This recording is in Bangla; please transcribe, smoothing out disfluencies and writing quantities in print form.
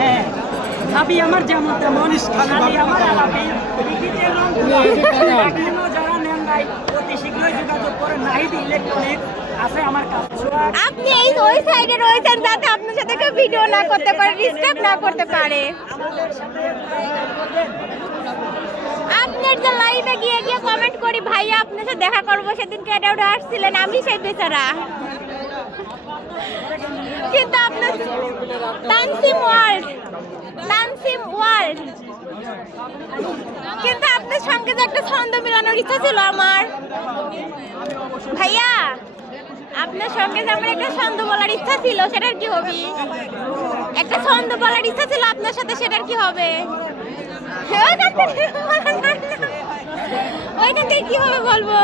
হ্যাঁ ভাবি আমার যেমন তেমন খালি আমার আলাপি টিকিটের রং এখনো যারা নেন নাই অতি শীঘ্রই যোগাযোগ করে নাহিদ ইলেকট্রনিক আছে আমার কাছে। আপনি এই ওই সাইডে রয়েছেন যাতে আপনার সাথে কেউ ভিডিও না করতে পারে, ডিস্টার্ব না করতে পারে। আপনার যে লাইভে গিয়ে গিয়ে কমেন্ট করি ভাইয়া আপনার সাথে দেখা করবো, সেদিন কেটে উঠে আসছিলেন, আমি সেই বেচারা। কিন্তু আপনার তানসিম ওয়ার্ল্ড কিন্তু আপনার সঙ্গে যে একটা ছন্দ মিলানোর ইচ্ছা ছিল আমার ভাইয়া, আপনার সঙ্গে যে আমার একটা ছন্দ বলার ইচ্ছা ছিল, সেটার কি হবে? একটা ছন্দ বলার ইচ্ছা ছিল আপনার সাথে, সেটার কি হবে? ওইখান থেকে কি হবে বলবো?